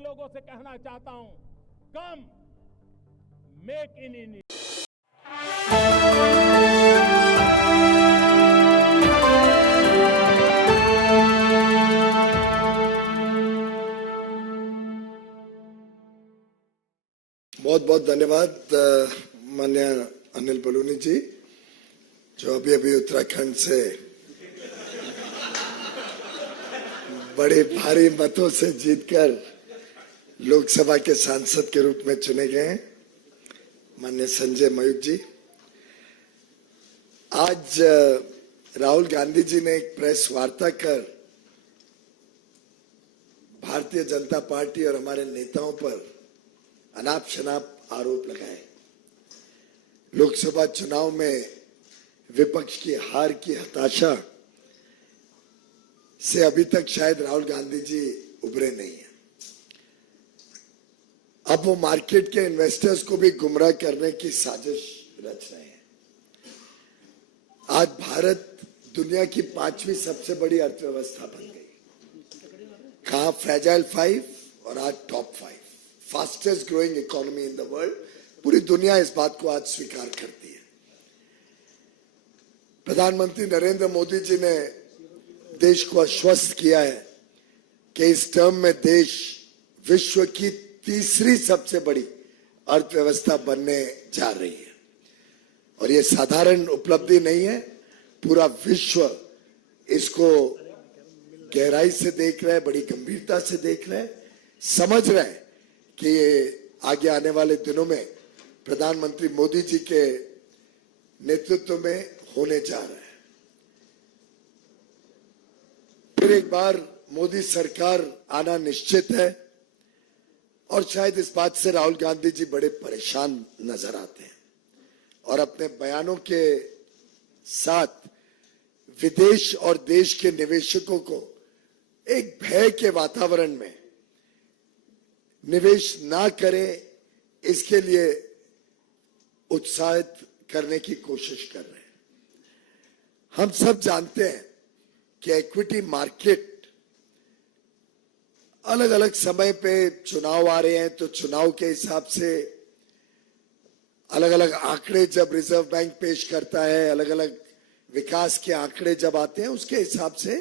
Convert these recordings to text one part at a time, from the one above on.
लोगों से कहना चाहता हूं, कम मेक इन इंडिया। बहुत बहुत धन्यवाद माननीय अनिल बलूनी जी, जो अभी अभी उत्तराखंड से बड़े भारी मतों से जीतकर लोकसभा के सांसद के रूप में चुने गए हैं। माननीय संजय मयूख जी, आज राहुल गांधी जी ने एक प्रेस वार्ता कर भारतीय जनता पार्टी और हमारे नेताओं पर अनाप शनाप आरोप लगाए। लोकसभा चुनाव में विपक्ष की हार की हताशा से अभी तक शायद राहुल गांधी जी उभरे नहीं है। अब वो मार्केट के इन्वेस्टर्स को भी गुमराह करने की साजिश रच रहे हैं। आज भारत दुनिया की 5वीं सबसे बड़ी अर्थव्यवस्था बन गई। कहा फ्रेजाइल 5 और आज top 5, fastest growing economy in the world. पूरी दुनिया इस बात को आज स्वीकार करती है। प्रधानमंत्री नरेंद्र मोदी जी ने देश को आश्वस्त किया है कि इस टर्म में देश विश्व की तीसरी सबसे बड़ी अर्थव्यवस्था बनने जा रही है। और ये साधारण उपलब्धि नहीं है, पूरा विश्व इसको गहराई से देख रहा है, बड़ी गंभीरता से देख रहा है, समझ रहा है कि ये आगे आने वाले दिनों में प्रधानमंत्री मोदी जी के नेतृत्व में होने जा रहा है। फिर एक बार मोदी सरकार आना निश्चित है और शायद इस बात से राहुल गांधी जी बड़े परेशान नजर आते हैं और अपने बयानों के साथ विदेश और देश के निवेशकों को एक भय के वातावरण में निवेश ना करें, इसके लिए उत्साहित करने की कोशिश कर रहे हैं। हम सब जानते हैं कि इक्विटी मार्केट अलग अलग समय पे चुनाव आ रहे हैं, तो चुनाव के हिसाब से अलग अलग आंकड़े जब रिजर्व बैंक पेश करता है, अलग अलग विकास के आंकड़े जब आते हैं, उसके हिसाब से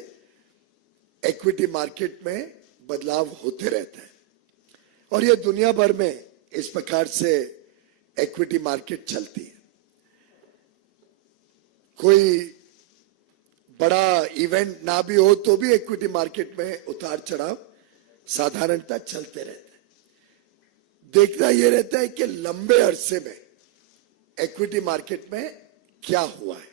इक्विटी मार्केट में बदलाव होते रहता है। और ये दुनिया भर में इस प्रकार से इक्विटी मार्केट चलती है। कोई बड़ा इवेंट ना भी हो तो भी इक्विटी मार्केट में उतार चढ़ाव साधारणतः चलते रहते हैं। देखना यह रहता है कि लंबे अरसे में इक्विटी मार्केट में क्या हुआ है।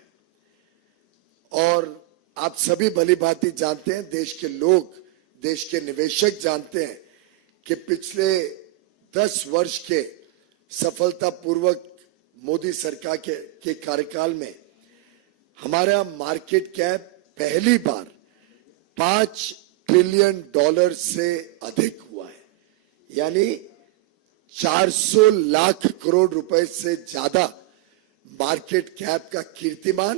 और आप सभी भली भांति जानते हैं, देश के लोग, देश के निवेशक जानते हैं कि पिछले 10 वर्ष के सफलतापूर्वक मोदी सरकार के कार्यकाल में हमारा मार्केट कैप पहली बार $5 ट्रिलियन से अधिक हुआ है। यानी 400 लाख करोड़ रुपए से ज्यादा मार्केट कैप का कीर्तिमान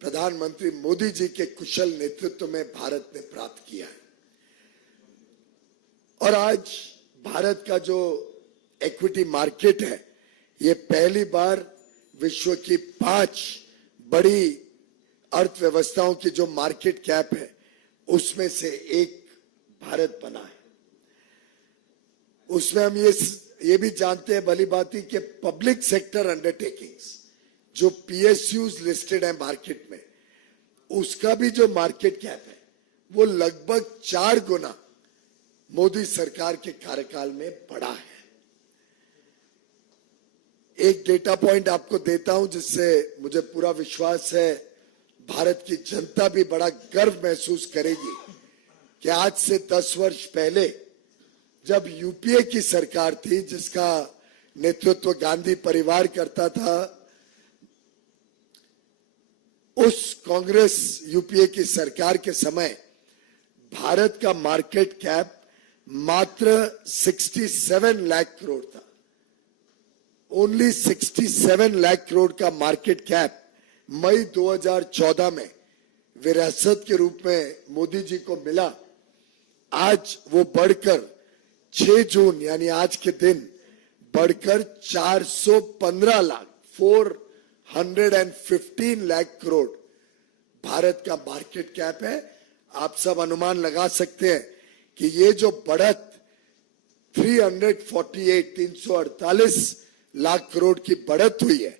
प्रधानमंत्री मोदी जी के कुशल नेतृत्व में भारत ने प्राप्त किया है। और आज भारत का जो इक्विटी मार्केट है, ये पहली बार विश्व की 5 बड़ी अर्थव्यवस्थाओं की जो मार्केट कैप है उसमें से एक भारत बना है। उसमें हम ये भी जानते हैं भली भांति कि पब्लिक सेक्टर अंडरटेकिंग्स जो PSUs लिस्टेड है मार्केट में, उसका भी जो मार्केट कैप है वो लगभग 4 गुना मोदी सरकार के कार्यकाल में बढ़ा है। एक डेटा पॉइंट आपको देता हूं जिससे मुझे पूरा विश्वास है भारत की जनता भी बड़ा गर्व महसूस करेगी कि आज से 10 वर्ष पहले जब यूपीए की सरकार थी, जिसका नेतृत्व गांधी परिवार करता था, उस कांग्रेस यूपीए की सरकार के समय भारत का मार्केट कैप मात्र 67 लाख करोड़ था। ओनली 67 लाख करोड़ का मार्केट कैप मई 2014 में विरासत के रूप में मोदी जी को मिला। आज वो बढ़कर 6 जून यानी आज के दिन बढ़कर 415 लाख 415 लाख करोड़ भारत का मार्केट कैप है। आप सब अनुमान लगा सकते हैं कि ये जो बढ़त 348 लाख करोड़ की बढ़त हुई है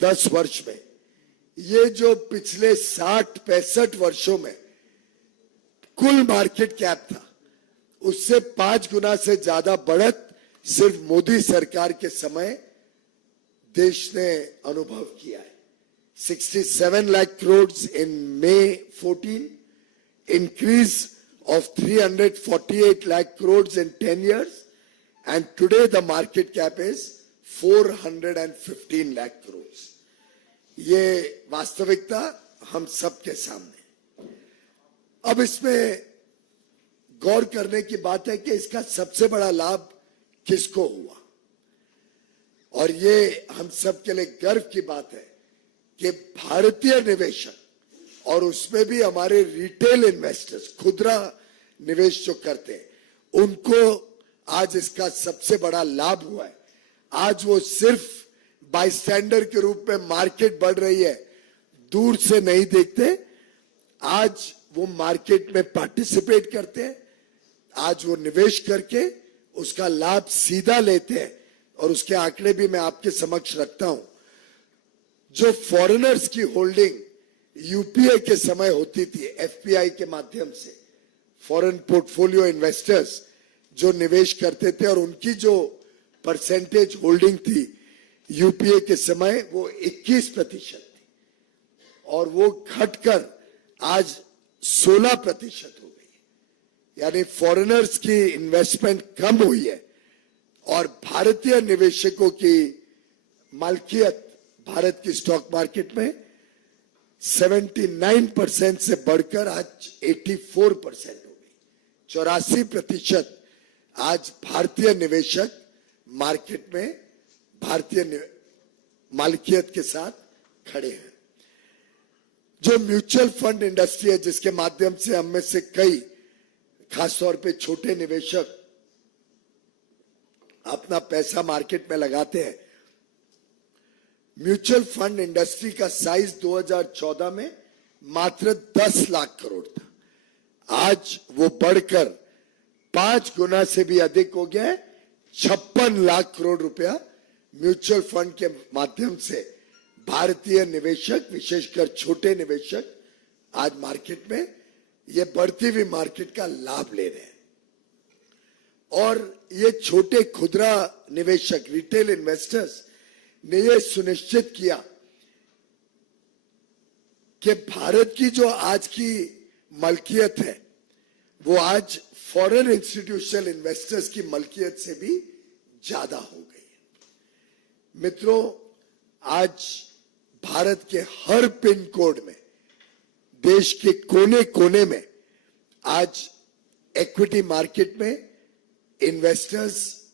10 वर्ष में, ये जो पिछले 60-65 वर्षों में कुल मार्केट कैप था उससे 5 गुना से ज्यादा बढ़त सिर्फ मोदी सरकार के समय देश ने अनुभव किया है। 67 lakh crores in May 14, increase of 348 lakh crores in 10 years, and today the market cap is 415 lakh crores. ये वास्तविकता हम सबके सामने। अब इसमें गौर करने की बात है कि इसका सबसे बड़ा लाभ किसको हुआ, और ये हम सब के लिए गर्व की बात है कि भारतीय निवेशक, और उसमें भी हमारे रिटेल इन्वेस्टर्स, खुदरा निवेश जो करते हैं, उनको आज इसका सबसे बड़ा लाभ हुआ है। आज वो सिर्फ बाईस्टैंडर के रूप में मार्केट बढ़ रही है दूर से नहीं देखते, आज वो मार्केट में पार्टिसिपेट करते हैं, आज वो निवेश करके उसका लाभ सीधा लेते हैं। और उसके आंकड़े भी मैं आपके समक्ष रखता हूं। जो फॉरेनर्स की होल्डिंग यूपीए के समय होती थी एफपीआई के माध्यम से, फॉरेन पोर्टफोलियो इन्वेस्टर्स जो निवेश करते थे, और उनकी जो परसेंटेज होल्डिंग थी यूपीए के समय वो 21% थी, और वो घटकर आज 16% हो गई। यानी फॉरेनर्स की इन्वेस्टमेंट कम हुई है और भारतीय निवेशकों की मालकियत भारत की स्टॉक मार्केट में 79% से बढ़कर आज 84% हो गई। 84% आज भारतीय निवेशक मार्केट में भारतीय मालकियत के साथ खड़े हैं। जो म्यूचुअल फंड इंडस्ट्री है, जिसके माध्यम से हम में से कई, खासतौर पे छोटे निवेशक अपना पैसा मार्केट में लगाते हैं, म्यूचुअल फंड इंडस्ट्री का साइज 2014 में मात्र 10 लाख करोड़ था। आज वो बढ़कर 5 गुना से भी अधिक हो गया है। 56 लाख करोड़ रुपया म्यूचुअल फंड के माध्यम से भारतीय निवेशक, विशेषकर छोटे निवेशक, आज मार्केट में ये बढ़ती हुई मार्केट का लाभ ले रहे हैं। और ये छोटे खुदरा निवेशक, रिटेल इन्वेस्टर्स ने ये सुनिश्चित किया कि भारत की जो आज की मलकियत है वो आज फॉरेन इंस्टीट्यूशनल इन्वेस्टर्स की मलकियत से भी ज्यादा हो गई है। मित्रों, आज भारत के हर पिन कोड में, देश के कोने कोने में आज इक्विटी मार्केट में इन्वेस्टर्स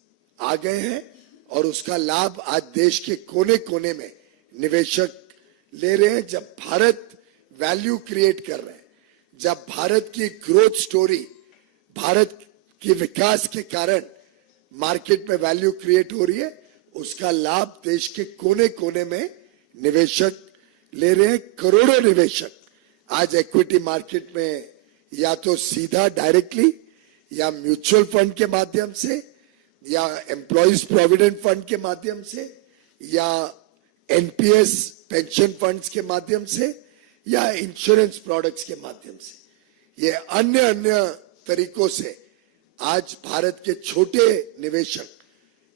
आ गए हैं, और उसका लाभ आज देश के कोने कोने में निवेशक ले रहे हैं। जब भारत वैल्यू क्रिएट कर रहे हैं, जब भारत की ग्रोथ स्टोरी, भारत की विकास के कारण मार्केट में वैल्यू क्रिएट हो रही है, उसका लाभ देश के कोने कोने में निवेशक ले रहे हैं। करोड़ों निवेशक आज इक्विटी मार्केट में या तो सीधा डायरेक्टली, या म्यूचुअल फंड के माध्यम से, या एम्प्लॉइज प्रोविडेंट फंड के माध्यम से, या एनपीएस पेंशन फंड्स के माध्यम से, या इंश्योरेंस प्रोडक्ट्स के माध्यम से, ये अन्य अन्य तरीकों से आज भारत के छोटे निवेशक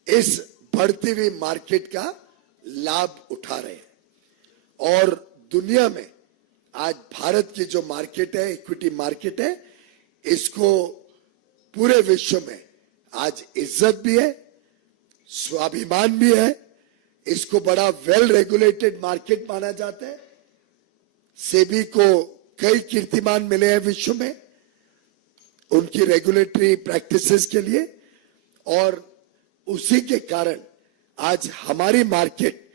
इस बढ़ती हुई मार्केट का लाभ उठा रहे हैं। और दुनिया में आज भारत की जो मार्केट है, इक्विटी मार्केट है, इसको पूरे विश्व में आज इज्जत भी है, स्वाभिमान भी है। इसको बड़ा वेल रेगुलेटेड मार्केट माना जाता है। सेबी को कई कीर्तिमान मिले हैं विश्व में उनकी रेगुलेटरी प्रैक्टिसेस के लिए, और उसी के कारण आज हमारी मार्केट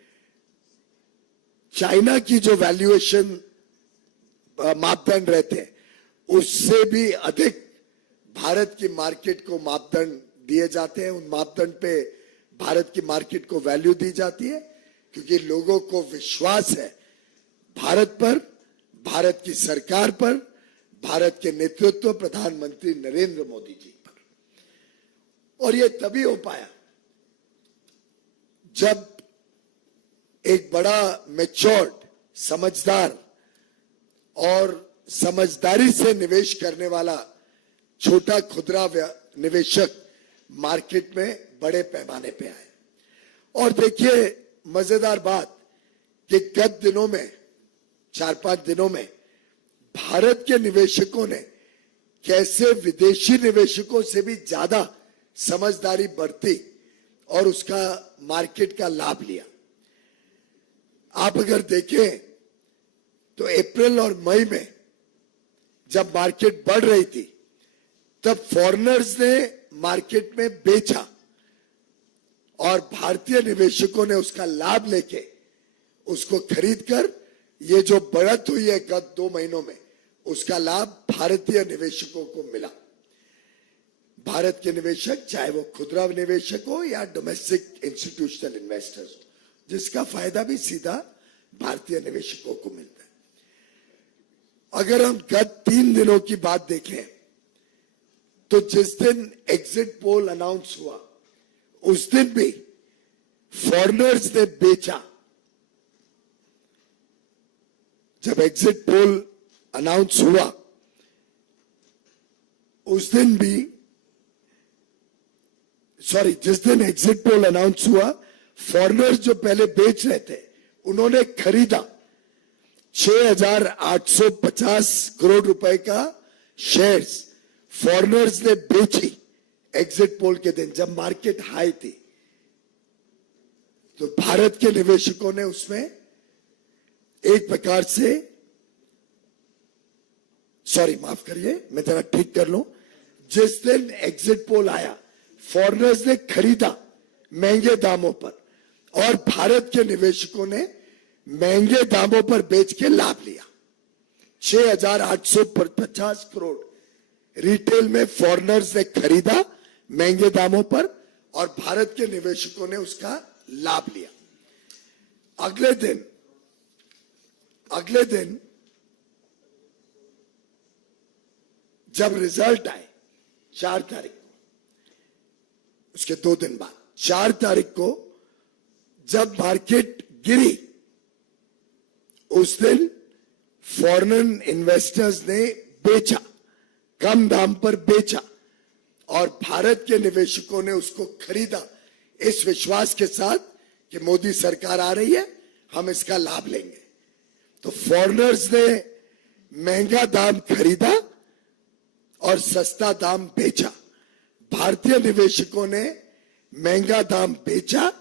चाइना की जो वैल्यूएशन मापदंड रहते हैं उससे भी अधिक भारत की मार्केट को मापदंड दिए जाते हैं, उन मापदंड पे भारत की मार्केट को वैल्यू दी जाती है, क्योंकि लोगों को विश्वास है भारत पर, भारत की सरकार पर, भारत के नेतृत्व प्रधानमंत्री नरेंद्र मोदी जी पर। और ये तभी हो पाया जब एक बड़ा मैच्योर्ड, समझदार और समझदारी से निवेश करने वाला छोटा खुदरा निवेशक मार्केट में बड़े पैमाने पे आए। और देखिए मजेदार बात कि गत दिनों में, 4-5 दिनों में भारत के निवेशकों ने कैसे विदेशी निवेशकों से भी ज्यादा समझदारी बरती और उसका मार्केट का लाभ लिया। आप अगर देखें तो अप्रैल और मई में जब मार्केट बढ़ रही थी तब फॉरेनर्स ने मार्केट में बेचा और भारतीय निवेशकों ने उसका लाभ लेके उसको खरीदकर ये जो बढ़त हुई है गत 2 महीनों में, उसका लाभ भारतीय निवेशकों को मिला। भारत के निवेशक, चाहे वो खुदरा निवेशक हो या डोमेस्टिक इंस्टीट्यूशनल इन्वेस्टर्स हो, जिसका फायदा भी सीधा भारतीय निवेशकों को मिलता है। अगर हम गत 3 दिनों की बात देखें तो जिस दिन एग्जिट पोल अनाउंस हुआ उस दिन भी फॉरेनर्स ने बेचा। जब एग्जिट पोल अनाउंस हुआ उस दिन भी, जिस दिन एग्जिट पोल अनाउंस हुआ, फॉरेनर्स जो पहले बेच रहे थे उन्होंने खरीदा 6,850 करोड़ रुपए का शेयर्स फॉरेनर्स ने बेची एग्जिट पोल के दिन, जब मार्केट हाई थी। तो भारत के निवेशकों ने उसमें एक प्रकार से, माफ करिए मैं जरा ठीक कर लूं, जिस दिन एग्जिट पोल आया फॉरेनर्स ने खरीदा महंगे दामों पर और भारत के निवेशकों ने महंगे दामों पर बेच के लाभ लिया। 6,850 करोड़ रिटेल में फॉरेनर्स ने खरीदा महंगे दामों पर और भारत के निवेशकों ने उसका लाभ लिया। अगले दिन जब रिजल्ट आए 4 तारीख को, उसके 2 दिन बाद 4 तारीख को जब मार्केट गिरी, उस दिन फॉरेन इन्वेस्टर्स ने बेचा, कम दाम पर बेचा और भारत के निवेशकों ने उसको खरीदा इस विश्वास के साथ कि मोदी सरकार आ रही है, हम इसका लाभ लेंगे। तो फॉरेनर्स ने महंगा दाम खरीदा और सस्ता दाम बेचा, भारतीय निवेशकों ने महंगा दाम बेचा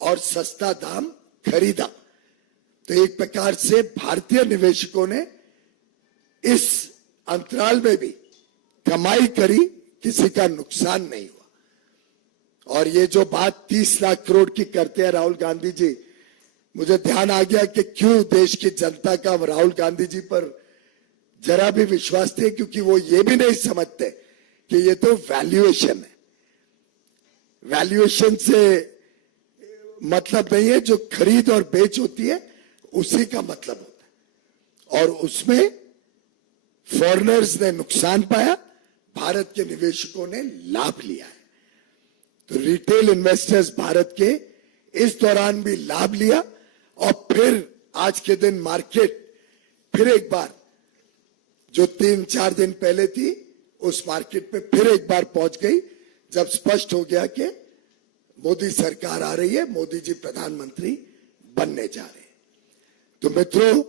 और सस्ता दाम खरीदा। तो एक प्रकार से भारतीय निवेशकों ने इस अंतराल में भी कमाई करी, किसी का नुकसान नहीं हुआ। और ये जो बात 30 लाख करोड़ की करते हैं राहुल गांधी जी, मुझे ध्यान आ गया कि क्यों देश की जनता का राहुल गांधी जी पर जरा भी विश्वास नहीं, क्योंकि वो ये भी नहीं समझते कि ये तो वैल्यूएशन है। वैल्यूएशन से मतलब नहीं है, जो खरीद और बेच होती है उसी का मतलब होता है। और उसमें फॉरेनर्स ने नुकसान पाया, भारत के निवेशकों ने लाभ लिया है। तो रिटेल इन्वेस्टर्स भारत के इस दौरान भी लाभ लिया और फिर आज के दिन मार्केट फिर एक बार, जो 3-4 दिन पहले थी, उस मार्केट पे फिर एक बार पहुंच गई जब स्पष्ट हो गया कि मोदी सरकार आ रही है, मोदी जी प्रधानमंत्री बनने जा रहे हैं। तो मित्रों,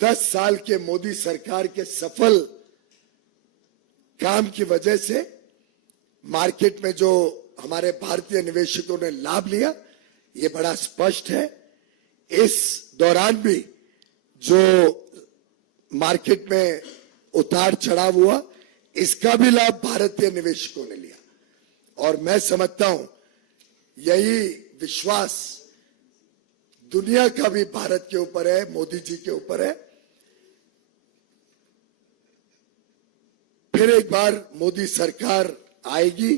10 साल के मोदी सरकार के सफल काम की वजह से मार्केट में जो हमारे भारतीय निवेशकों ने लाभ लिया, ये बड़ा स्पष्ट है। इस दौरान भी जो मार्केट में उतार चढ़ाव हुआ, इसका भी लाभ भारतीय निवेशकों ने लिया। और मैं समझता हूं यही विश्वास दुनिया का भी भारत के ऊपर है, मोदी जी के ऊपर है। फिर एक बार मोदी सरकार आएगी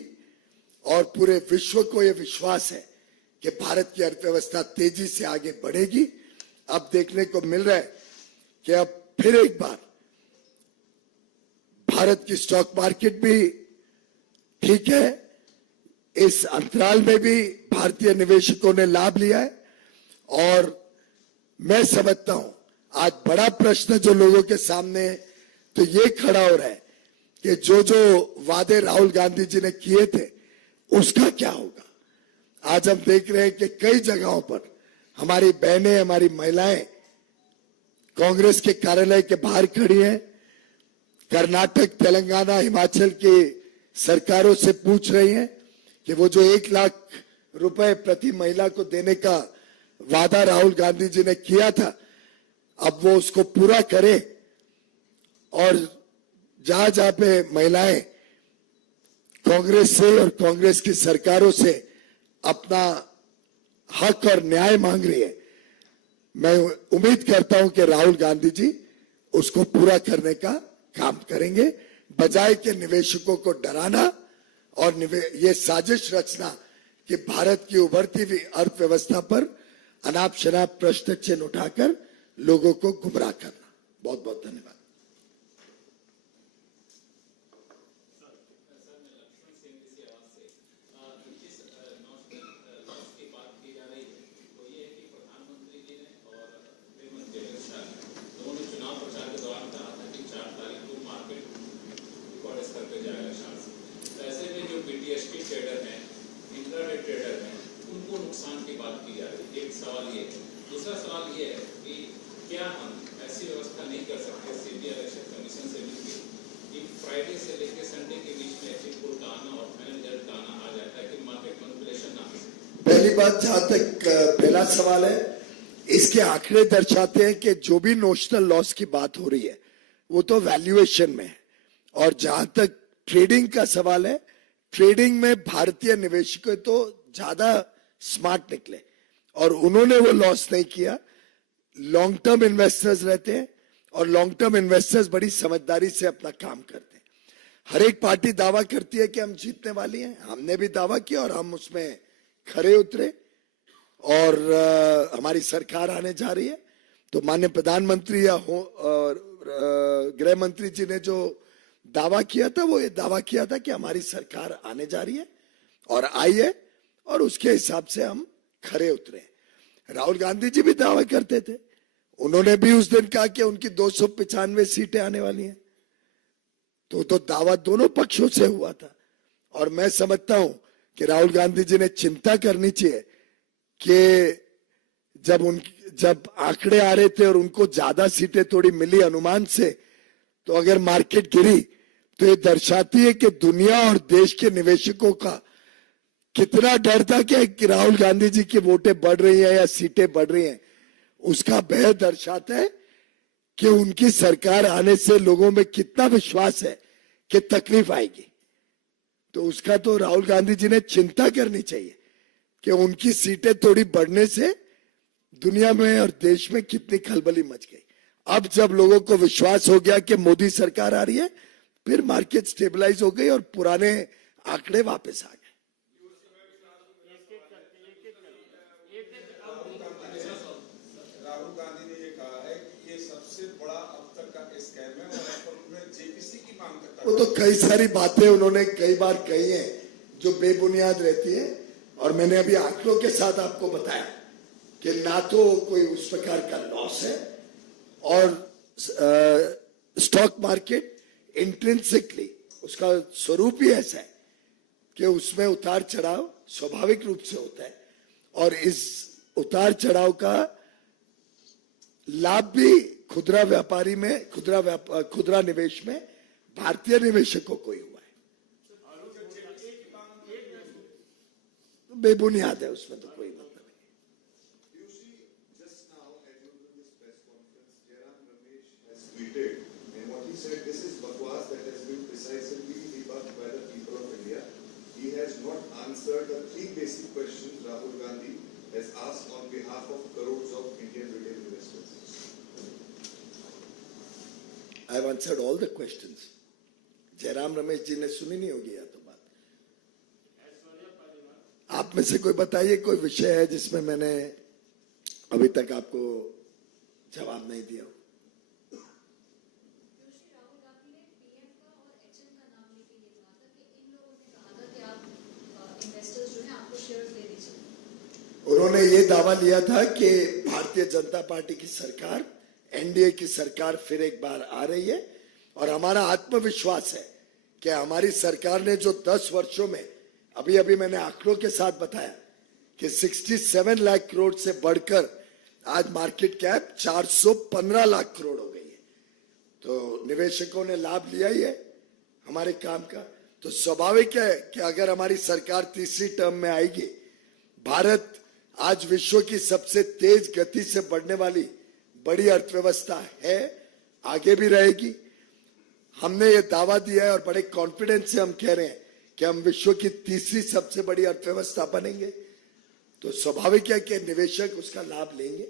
और पूरे विश्व को यह विश्वास है कि भारत की अर्थव्यवस्था तेजी से आगे बढ़ेगी। अब देखने को मिल रहा है कि अब फिर एक बार भारत की स्टॉक मार्केट भी ठीक है, इस अंतराल में भी भारतीय निवेशकों ने लाभ लिया है। और मैं समझता हूं आज बड़ा प्रश्न जो लोगों के सामने है तो ये खड़ा हो रहा है कि जो जो वादे राहुल गांधी जी ने किए थे उसका क्या होगा। आज हम देख रहे हैं कि कई जगहों पर हमारी बहनें, हमारी महिलाएं कांग्रेस के कार्यालय के बाहर खड़ी हैं, कर्नाटक, तेलंगाना, हिमाचल की सरकारों से पूछ रही हैं कि वो जो 1 लाख रुपए प्रति महिला को देने का वादा राहुल गांधी जी ने किया था, अब वो उसको पूरा करे। और जहां जहां पे महिलाएं कांग्रेस से और कांग्रेस की सरकारों से अपना हक और न्याय मांग रही है, मैं उम्मीद करता हूं कि राहुल गांधी जी उसको पूरा करने का काम करेंगे, बजाय के निवेशकों को डराना और ये साजिश रचना कि भारत की उभरती हुई अर्थव्यवस्था पर अनाप शनाप प्रश्न चिन्ह उठाकर लोगों को गुमराह करना। बहुत बहुत धन्यवाद। नुकसान की बात की जा रही है। एक सवाल ये है, दूसरा सवाल ये है कि क्या हम ऐसी व्यवस्था नहीं कर सकते सेबी इलेक्शन कमीशन से मिलकर कि फ्राइडे से लेकर संडे के बीच में एग्जिट पोल का आना और फाइनल रिजल्ट का आना आ जाता है कि मार्केट मैनिपुलेशन ना हो सके। पहली बात, जहां तक पहला सवाल है, इसके आंकड़े दर्शाते हैं कि जो भी नोशनल लॉस की बात हो रही है वो तो वैल्यूएशन में है। और जहां तक ट्रेडिंग का सवाल है, ट्रेडिंग में भारतीय निवेशक तो ज्यादा स्मार्ट निकले और उन्होंने वो लॉस नहीं किया। लॉन्ग टर्म इन्वेस्टर्स रहते हैं और लॉन्ग टर्म इन्वेस्टर्स बड़ी समझदारी से अपना काम करते हैं। हर एक पार्टी दावा करती है कि हम जीतने वाली हैं, हमने भी दावा किया और हम उसमें खरे उतरे और हमारी सरकार आने जा रही है। तो माननीय प्रधानमंत्री या गृह मंत्री जी ने जो दावा किया था वो ये दावा किया था कि हमारी सरकार आने जा रही है और आई है और उसके हिसाब से हम खरे उतरे। राहुल गांधी जी भी दावा करते थे, उन्होंने भी उस दिन कहा कि उनकी 295 सीटें आने वाली हैं। तो दावा दोनों पक्षों से हुआ था। और मैं समझता हूं कि राहुल गांधी जी ने चिंता करनी चाहिए कि जब आंकड़े आ रहे थे और उनको ज्यादा सीटें थोड़ी मिली अनुमान से, तो अगर मार्केट गिरी तो ये दर्शाती है कि दुनिया और देश के निवेशकों का कितना डर था कि राहुल गांधी जी की वोटें बढ़ रही हैं या सीटें बढ़ रही हैं। उसका भय दर्शाता है कि उनकी सरकार आने से लोगों में कितना विश्वास है कि तकलीफ आएगी। तो उसका तो राहुल गांधी जी ने चिंता करनी चाहिए कि उनकी सीटें थोड़ी बढ़ने से दुनिया में और देश में कितनी खलबली मच गई। अब जब लोगों को विश्वास हो गया कि मोदी सरकार आ रही है, फिर मार्केट स्टेबलाइज हो गई और पुराने आंकड़े वापस आ गए। राहुल गांधी ने ये कहा है कि ये सबसे बड़ा अब तक का स्कैम है और उन्होंने जेपीसी की मांग करता है। वो तो कई सारी बातें उन्होंने कई बार कही हैं जो बेबुनियाद रहती है। और मैंने अभी आंकड़ों के साथ आपको बताया कि ना तो कोई उस प्रकार का लॉस है और स्टॉक मार्केट इंट्रिंसिकली उसका स्वरूप ही ऐसा है कि उसमें उतार चढ़ाव स्वाभाविक रूप से होता है और इस उतार चढ़ाव का लाभ भी खुदरा व्यापारी में खुदरा निवेश में भारतीय निवेशकों को ही हुआ है। बेबुनियाद है, उसमें तो कोई मतलब नहीं। He has not answered the 3 basic questions Rahul Gandhi has asked on behalf of crores of Indian retail investors. I have answered all the questions. Jairam Ramesh ji ने सुनी नहीं होगी या तो बात। आप में से कोई बताइए कोई विषय है जिसमें मैंने अभी तक आपको जवाब नहीं दिया हो? श्री राहुल गांधी ने पीएम का और एचएम का नाम लेके ये कहा था कि इन लोगों ने कहा था कि आप इन्वेस्टर्स जो हैं आपको शेयर्स दे दीजिए। उन्होंने ये दावा लिया था कि भारतीय जनता पार्टी की सरकार, एनडीए की सरकार फिर एक बार आ रही है और हमारा आत्मविश्वास है कि हमारी सरकार ने जो 10 वर्षों में, अभी अभी मैंने आंकड़ों के साथ बताया कि 67 लाख करोड़ से बढ़कर आज मार्केट कैप 415 लाख करोड़ हो गई है। तो निवेशकों ने लाभ लिया ही है हमारे काम का। तो स्वाभाविक है कि अगर हमारी सरकार तीसरी टर्म में आएगी, भारत आज विश्व की सबसे तेज गति से बढ़ने वाली बड़ी अर्थव्यवस्था है, आगे भी रहेगी। हमने ये दावा दिया है और बड़े कॉन्फिडेंस से हम कह रहे हैं कि हम विश्व की तीसरी सबसे बड़ी अर्थव्यवस्था बनेंगे। तो स्वाभाविक है कि निवेशक उसका लाभ लेंगे।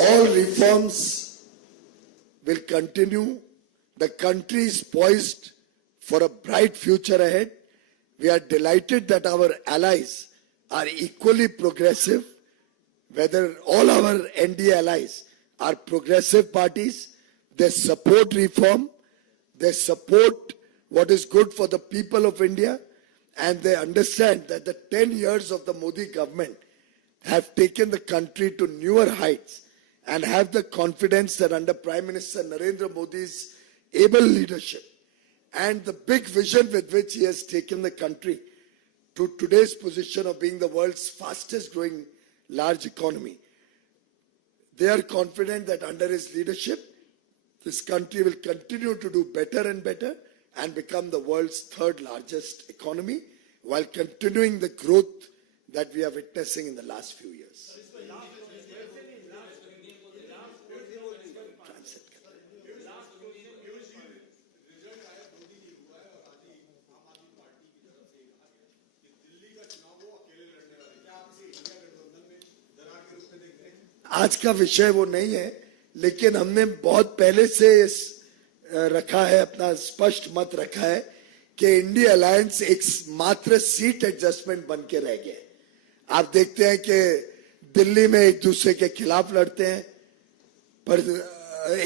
All reforms will continue. The country is poised for a bright future ahead. We are delighted that our allies are equally progressive, whether all our NDA allies are progressive parties. They support reform, they support what is good for the people of India, and they understand that the 10 years of the Modi government have taken the country to newer heights, and have the confidence that under Prime Minister Narendra Modi's able leadership and the big vision with which he has taken the country to today's position of being the world's fastest growing large economy, they are confident that under his leadership, this country will continue to do better and better and become the world's third largest economy while continuing the growth that we are witnessing in the last few years. आज का विषय वो नहीं है, लेकिन हमने बहुत पहले से रखा है, अपना स्पष्ट मत रखा है कि इंडिया अलायंस एक मात्र सीट एडजस्टमेंट बन के रह गए। आप देखते हैं कि दिल्ली में एक दूसरे के खिलाफ लड़ते हैं, पर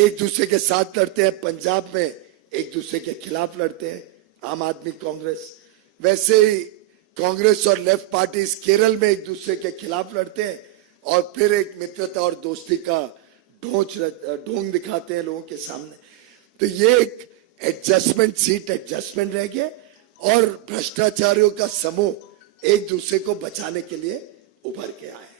एक दूसरे के साथ लड़ते हैं, पंजाब में एक दूसरे के खिलाफ लड़ते हैं आम आदमी कांग्रेस। वैसे ही कांग्रेस और लेफ्ट पार्टीज केरल में एक दूसरे के खिलाफ लड़ते हैं और फिर एक मित्रता और दोस्ती का ढोंग दिखाते हैं लोगों के सामने। तो ये एक एडजस्टमेंट, सीट एडजस्टमेंट रह गया और भ्रष्टाचारियों का समूह एक दूसरे को बचाने के लिए उभर के आए।